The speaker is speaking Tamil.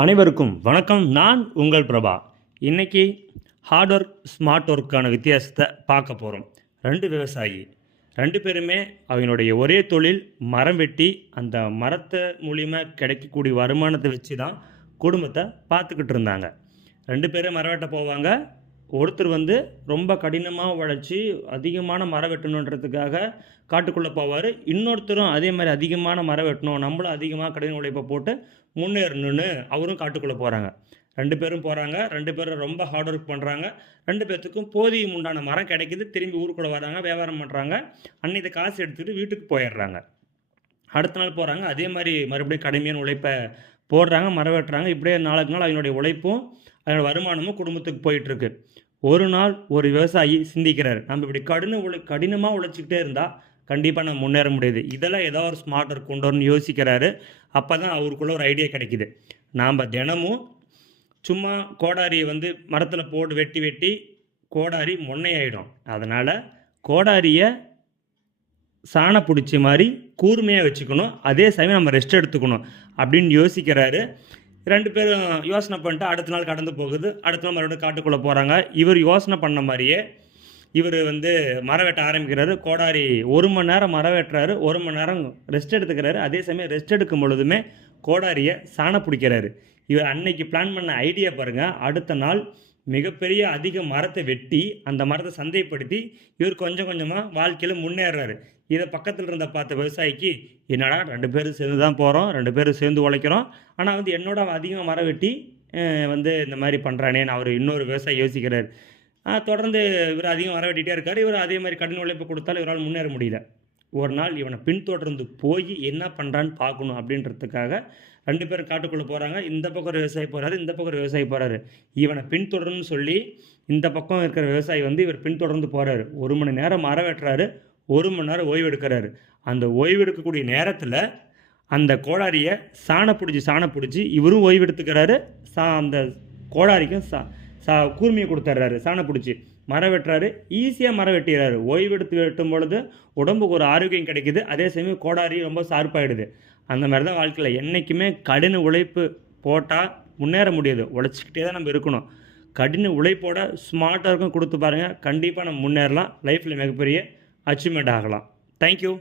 அனைவருக்கும் வணக்கம். நான் உங்கள் பிரபா. இன்னைக்கு ஹார்ட் ஒர்க் ஸ்மார்ட் ஒர்க்கான வித்தியாசத்தை பார்க்க போகிறோம். ரெண்டு விவசாயி, ரெண்டு பேருமே அவங்களுடைய ஒரே தொழில் மரம் வெட்டி அந்த மரத்தை மூலிமா கிடைக்கக்கூடிய வருமானத்தை வச்சு தான் குடும்பத்தை பார்த்துக்கிட்டு இருந்தாங்க. ரெண்டு பேரும் மரம் வெட்ட போவாங்க. ஒருத்தர் ரொம்ப கடினமாக உழைச்சி அதிகமான மரம் வெட்டணுன்றதுக்காக காட்டுக்குள்ளே போவார். இன்னொருத்தரும் அதே மாதிரி அதிகமான மரம் வெட்டணும், நம்மளும் அதிகமாக கடின உழைப்பை போட்டு முன்னேறணும்னு அவரும் காட்டுக்குள்ளே போகிறாங்க. ரெண்டு பேரும் போகிறாங்க. ரெண்டு பேரும் ரொம்ப ஹார்ட் ஒர்க் பண்ணுறாங்க. ரெண்டு பேர்த்துக்கும் போதியும் உண்டான மரம் கிடைக்கிது. திரும்பி ஊருக்குள்ளே வராங்க, வியாபாரம் பண்ணுறாங்க. அன்னைக்கு காசு எடுத்துகிட்டு வீட்டுக்கு போயிடுறாங்க. அடுத்த நாள் போகிறாங்க. அதே மாதிரி மறுபடியும் கடுமையான உழைப்பை போடுறாங்க, மரம் வெட்டுறாங்க. இப்படியே நாளுக்கு நாள் அவங்களுடைய உழைப்பும் அதனோட வருமானமும் குடும்பத்துக்கு போயிட்டுருக்கு. ஒரு நாள் ஒரு விவசாயி சிந்திக்கிறார், நம்ம இப்படி கடினமாக உழைச்சிக்கிட்டே இருந்தால் கண்டிப்பாக நம்ம முன்னேற முடியுது. இதெல்லாம் ஏதோ ஒரு ஸ்மார்ட் ஒர்க் கொண்டு வரணும்னு யோசிக்கிறாரு. அப்போ தான் அவருக்குள்ள ஒரு ஐடியா கிடைக்கிது. நாம் தினமும் சும்மா கோடாரியை மரத்தில் போட்டு வெட்டி வெட்டி கோடாரி மொன்னையாயிடும். அதனால் கோடாரியை சாண பிடிச்ச மாதிரி கூர்மையாக வச்சுக்கணும், அதே சமயம் நம்ம ரெஸ்ட் எடுத்துக்கணும் அப்படின்னு யோசிக்கிறாரு. ரெண்டு பேரும் யோசனை பண்ணிட்டு அடுத்த நாள் கடந்து போகுது. அடுத்த நாள் மறுபடியும் காட்டுக்குள்ளே போகிறாங்க. இவர் யோசனை பண்ண மாதிரியே இவர் மரம் வெட்ட ஆரம்பிக்கிறாரு. கோடாரி 1 மணி நேரம் மரம் வெட்டுறாரு, 1 மணி நேரம் ரெஸ்ட் எடுத்துக்கிறாரு. அதே சமயம் ரெஸ்ட் எடுக்கும் பொழுதுமே கோடாரியை சாண பிடிக்கிறாரு. இவர் அன்னைக்கு பிளான் பண்ண ஐடியா பாருங்கள். அடுத்த நாள் மிகப்பெரிய அதிக மரத்தை வெட்டி அந்த மரத்தை சந்தைப்படுத்தி இவர் கொஞ்சம் கொஞ்சமாக வாழ்க்கையில் முன்னேறாரு. இதை பக்கத்தில் இருந்த பார்த்த விவசாயிக்கு, என்னடா ரெண்டு பேரும் சேர்ந்து தான் போகிறோம், ரெண்டு பேரும் சேர்ந்து உழைக்கிறோம், ஆனால் என்னோட அதிகமாக மரம் வெட்டி இந்த மாதிரி பண்ணுறானேன்னு அவர் இன்னொரு விவசாயி யோசிக்கிறார். தொடர்ந்து இவர் அதிகம் மரம் வெட்டிகிட்டே இருக்கார். இவர் அதே மாதிரி கடின உழைப்பு கொடுத்தாலும் இவரால் முன்னேற முடியல. ஒரு நாள் இவனை பின்தொடர்ந்து போய் என்ன பண்ணுறான்னு பார்க்கணும் அப்படின்றதுக்காக ரெண்டு பேரும் காட்டுக்குள்ளே போகிறாங்க. இந்த பக்கம் ஒரு விவசாயி போகிறாரு, இந்த பக்கம் ஒரு விவசாயி போகிறாரு. இவனை பின்தொடர்ன்னு சொல்லி இந்த பக்கம் இருக்கிற விவசாயி இவர் பின்தொடர்ந்து போகிறாரு. 1 மணி நேரம் மரம் வெட்டுறாரு, 1 மணி நேரம் ஓய்வு எடுக்கிறாரு. அந்த ஓய்வு எடுக்கக்கூடிய நேரத்தில் அந்த கோடாரியை சாண பிடிச்சி இவரும் ஓய்வு எடுத்துக்கிறாரு. அந்த கோடாரிக்கும் கூர்மையை கொடுத்துட்றாரு. சாண பிடிச்சி மரம் வெட்டுறாரு. ஈஸியாக மரம் வெட்டிடுறாரு. ஓய்வு எடுத்து வெட்டும் பொழுது உடம்புக்கு ஒரு ஆரோக்கியம் கிடைக்கிது. அதே சமயம் கோடாரி ரொம்ப ஷார்ப்பாகிடுது. அந்த மாதிரி தான் வாழ்க்கையில் என்றைக்குமே கடின உழைப்பு போட்டால் முன்னேற முடியாது. உழைச்சிக்கிட்டே தான் நம்ம இருக்கணும். கடின உழைப்போட ஸ்மார்ட்டாக இருக்கும் கொடுத்து பாருங்கள், கண்டிப்பாக நம்ம முன்னேறலாம். லைஃப்பில் மிகப்பெரிய அச்சீவ்மெண்ட் ஆகலாம். தேங்க்யூ.